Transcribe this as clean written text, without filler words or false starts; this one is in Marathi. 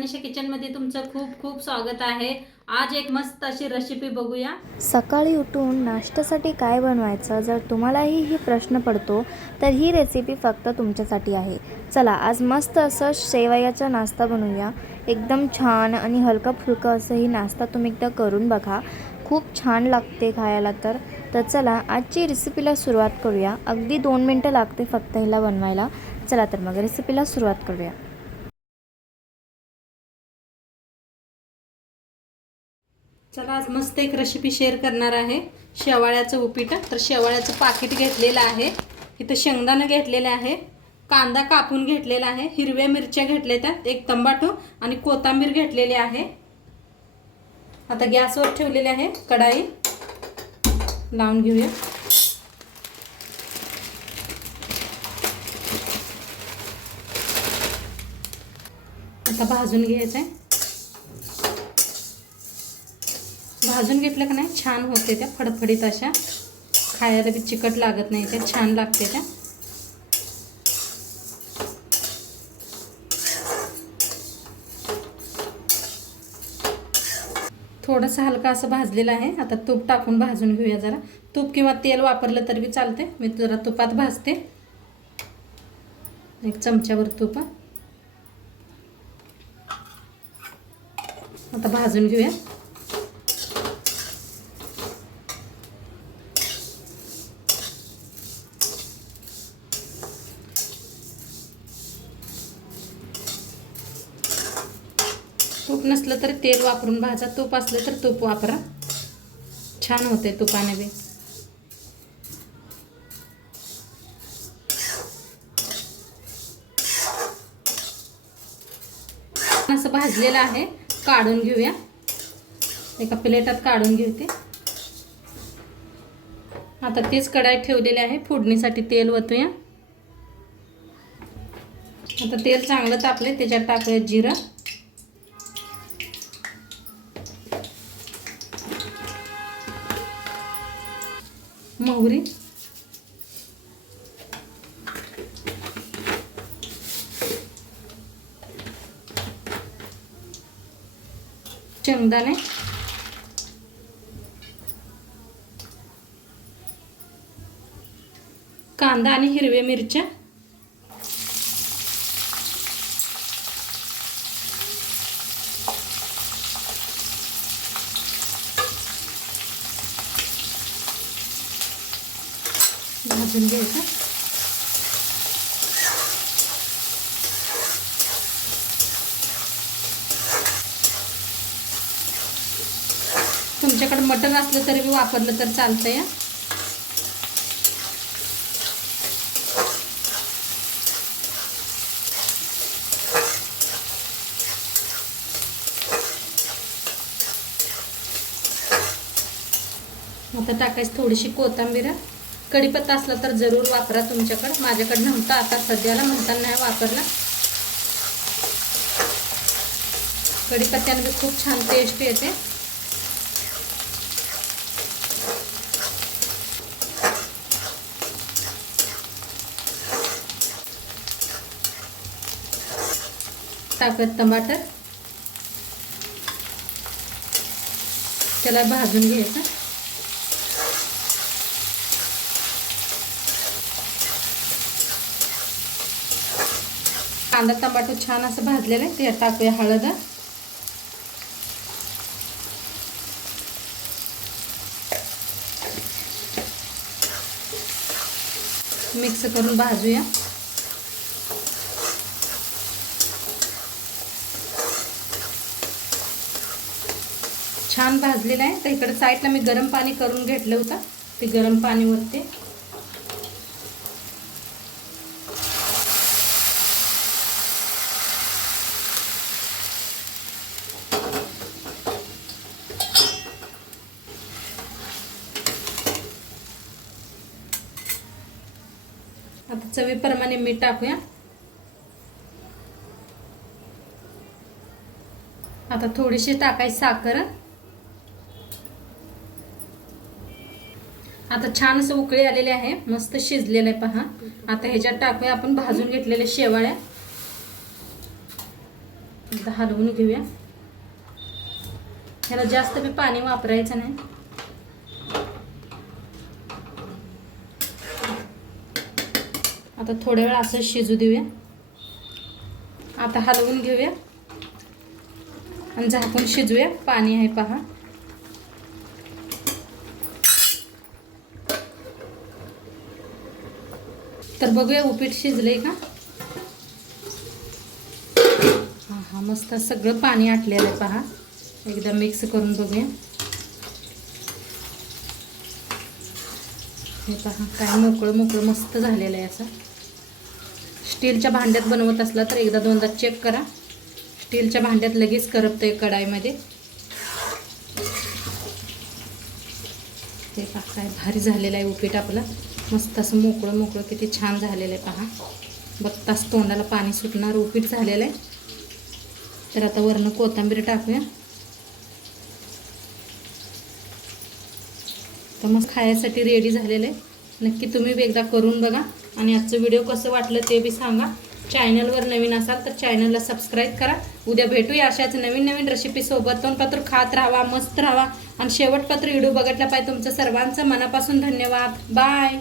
मनीषा किचनमध्ये तुमचं खूप खूप स्वागत आहे। आज एक मस्त अशी रेसिपी बघूया। सकाळी उठून नाश्त्यासाठी काय बनवायचं जर तुम्हालाही ही प्रश्न पडतो तर ही रेसिपी फक्त तुमच्यासाठी आहे। चला आज मस्त असं शेवयाचा नाश्ता बनवूया। एकदम छान आणि हलका फुलका असं ही नाश्ता तुम्ही एकदा करून बघा, खूप छान लागते खायला। तर चला आजची रेसिपीला सुरुवात करूया। अगदी 2 मिनटं लागते फक्त हिला बनवायला। चला तर मग रेसिपीला सुरुवात करूया। चला आज मस्त एक रेसिपी शेअर करणार आहे, शेवाळ्याचं उपीट। तर शेवाळ्याचं पाकिट घेतलेलं आहे, इथं शेंगदाणे घेतलेले आहे, कांदा कापून घेतलेला आहे, हिरव्या मिरच्या घेतलेल्या, एक टमाटो आणि कोथिंबीर घेतलेली आहे। आता गॅसवर ठेवलेले आहे कढई, लावून घेऊया। आता भाजून घ्यायचं आहे। भाजून घेतलं का नाही छान होते, त्या फडफडीत अशा, खायला बी चिकट लागत नाही, त्या छान लागते त्या। थोडंसं हलका असं भाजलेलं आहे। आता तूप टाकून भाजून घेऊया जरा। तूप किंवा तेल वापरलं तरी बी चालते, मी जरा तुपात भाजते, एक चमच्यावर तूप। आता भाजून घेऊया। तूप नसलं तर तेल वापरून भाजा, तूप असलं तर तूप वापरा, छान होते तुपाने बी। असं भाजलेलं आहे, काढून घेऊया, एका प्लेटात काढून घेते। आता तीच कढई ठेवलेली आहे, फोडणीसाठी तेल ओतूया। आता तेल चांगलं तापले, त्याच्यात टाकूया जिरं, मोहरी, शेंगदाणे, कांदा आणि हिरव्या मिरच्या, भाजून घ्यायचं। तुमच्याकडे मटण असलं तरी बी वापरलं तर चालतंय। आता टाकायची थोडीशी कोथिंबीर, कढीपत्ता असला तर जरूर वापरा तुमच्याकडे, माझ्याकडे नव्हता आता सध्याला, म्हणताना नाही वापरला। कढीपत्त्याने बी खूप छान टेस्ट येते। टाकत टमाटर, त्याला भाजून घ्यायचं। कांदा टमाटर छान असं भाजलेलं आहे, त्यात टाकूया हळद, मिक्स करून भाजूया। छान भाजलेलं आहे। तर इकडे साईडला मी गरम पाणी करून घेतलं होतं, ते गरम पाणी ओतते। आता चवीप्रमाणे मीठ टाकूया। आता थोडीशी टाकायची साखर। आता छान असं उकळी आलेली आहे, मस्त शिजलेलं आहे पहा। आता ह्याच्यात टाकूया आपण भाजून घेतलेले शेवाळ्या, एकदा हलवून घेऊया. ह्याला जास्त बी पाणी वापरायचं नाही. आता थोड्या वेळ असं शिजू देऊया. आता हलवून घेऊया आणि झाकून शिजूया. पाणी आहे पहा. तर बघूया उपीट शिजलंय का. हा हा, मस्त सगळं पाणी आटलेलं आहे पहा. एकदा मिक्स करून बघूया. हे पहा काय मोकळं मोकळं मस्त झालेलं आहे. असं स्टीलच्या भांड्यात बनवत असला तर एकदा दोनदा चेक करा. स्टीलच्या भांड्यात लगेच करपतंय कढाईमध्ये. हे पहा काय भारी झालेलं आहे उपीट आपलं. मस्त असं मोकळं मोकळं किती छान झालेलं आहे पहा. बघताच तोंडाला पाणी सुटणार उपीट झालेलं आहे. तर आता वरनं कोथिंबीर टाकूया. तर मग खायसाठी रेडी झालेलं आहे. नक्की तुम्ही बी एकदा करून बघा आणि आजचं व्हिडिओ कसं वाटलं ते बी सांगा. चॅनलवर नवीन असाल तर चॅनलला सबस्क्राईब करा. उद्या भेटूया अशाच नवीन नवीन रेसिपीसोबत. तोंडपात्र खात राहा, मस्त राहा आणि शेवटपात्र व्हिडिओ बघितला पाहिजे. तुमचं सर्वांचं मनापासून धन्यवाद. बाय.